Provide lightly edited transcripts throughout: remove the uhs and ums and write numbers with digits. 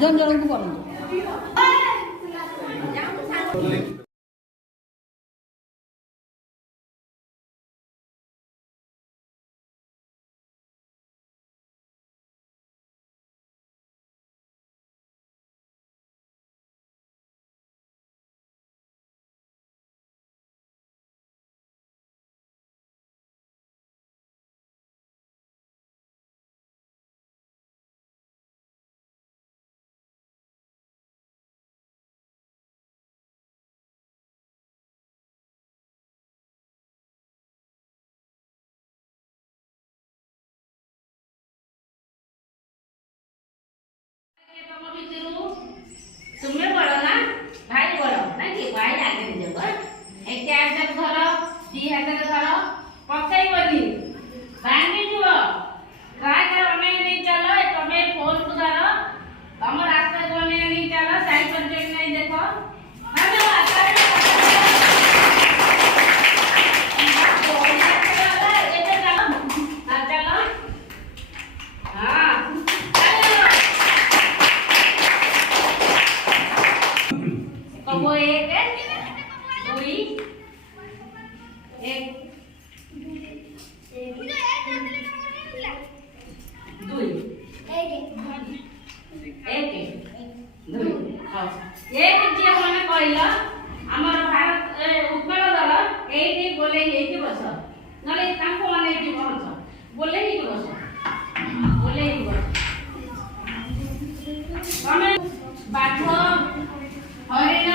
जन जन को करूँ तुम्हें बड़ो ना भाई बड़ो ना कि भाई आगे जब एक हाथ धरो दी हाथ धरो पकई बनी भांगी जुओ ट्राई करो मैं नहीं चलो तमे फोन को धरो हम रास्ता को नहीं चलो साइड पर देख नहीं देखो हेलो वो एक दुई एक दुई एक दुई एक जे माने कहला हमर भारत उत्कल दल एठी बोले एठी बस नले ताको माने एठी बस बोले ही बस बोले ही बस तमे बाठो हरिण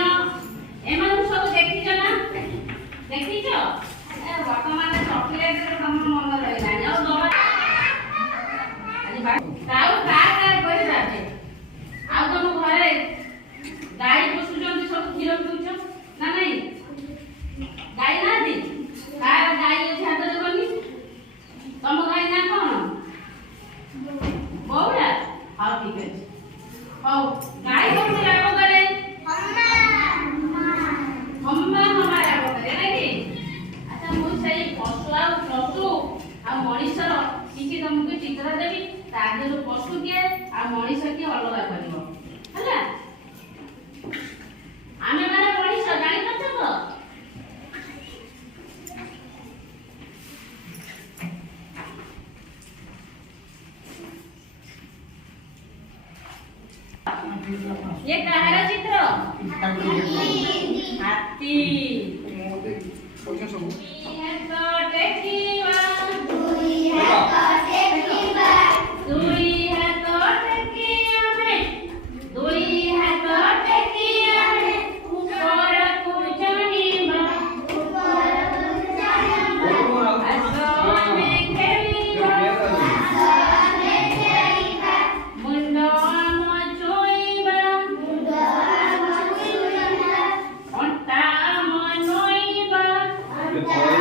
एमन सब देखिछ ना देखिछ ए वर्तमान चॉकलेट रे तम मन रहला जाओ दवा अनि ताऊ कार कोइ जाते आ तुम घरे गाई पोसुचंती सब क्षीर पिउछ ना नहीं गाई ना दी कार गाई अछि हाथ रे बनी तम गाई ना कोन बौरा हां ठीक है हां गाई कोन लागो करे हम्मा हमारा बोले ना कि अच्छा मु सही पशु आ मनीषर किछि तुमको चित्र देबी ताजे पशु के आ मनीष के अलग करिवो हला आमे माने मनीष जानि पछको ये कहारा चित्र हाथी Good boy.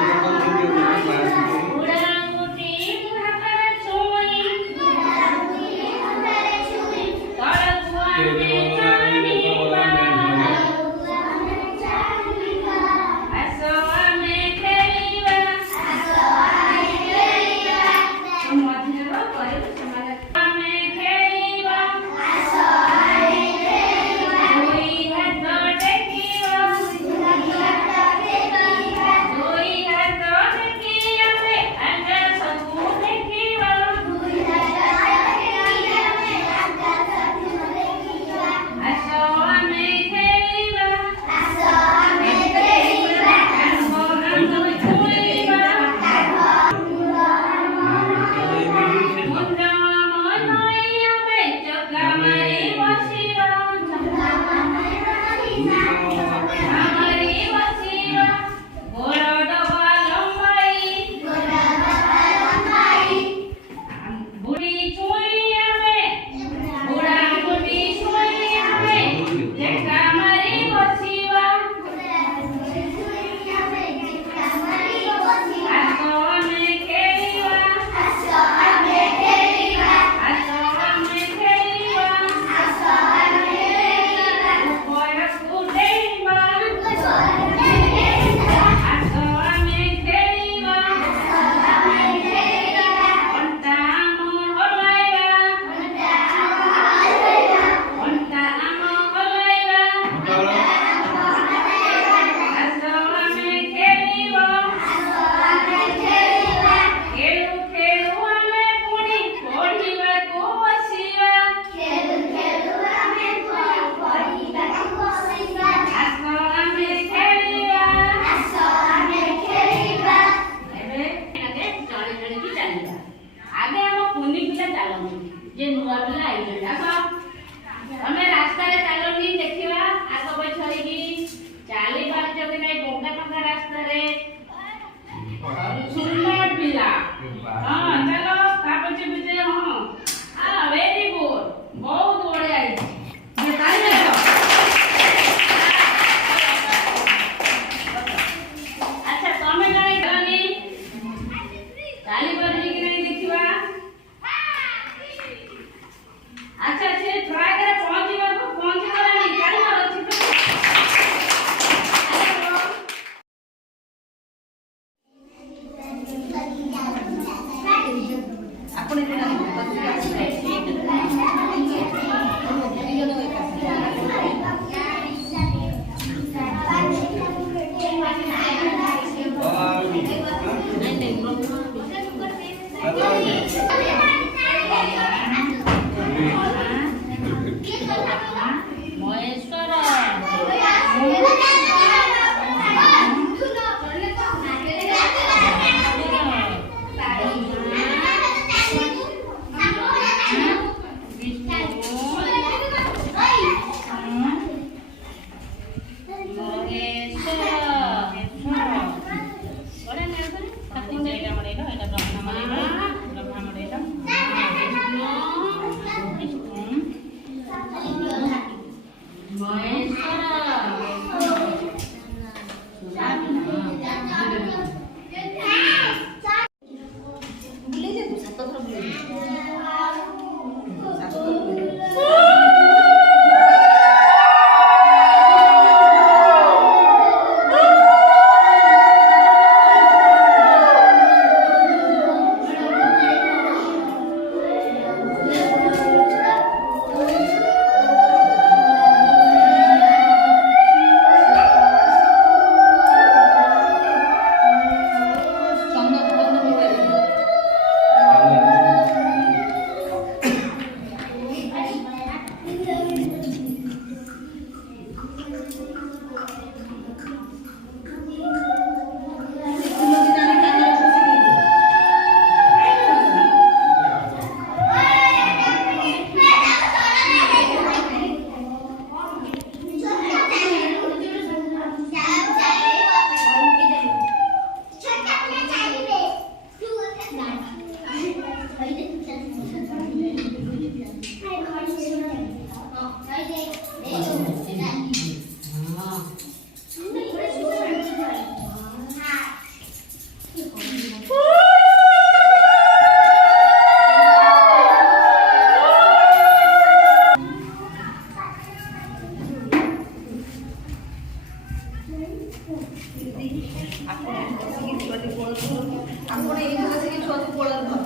ବସିକି ଛୁଆଟି କୋଳରେ ଆପଣ ଏଇ ବସିକି ଛୁଆକୁ କୋଳରେ ଧର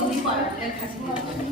ଏମିତି ଲେଖା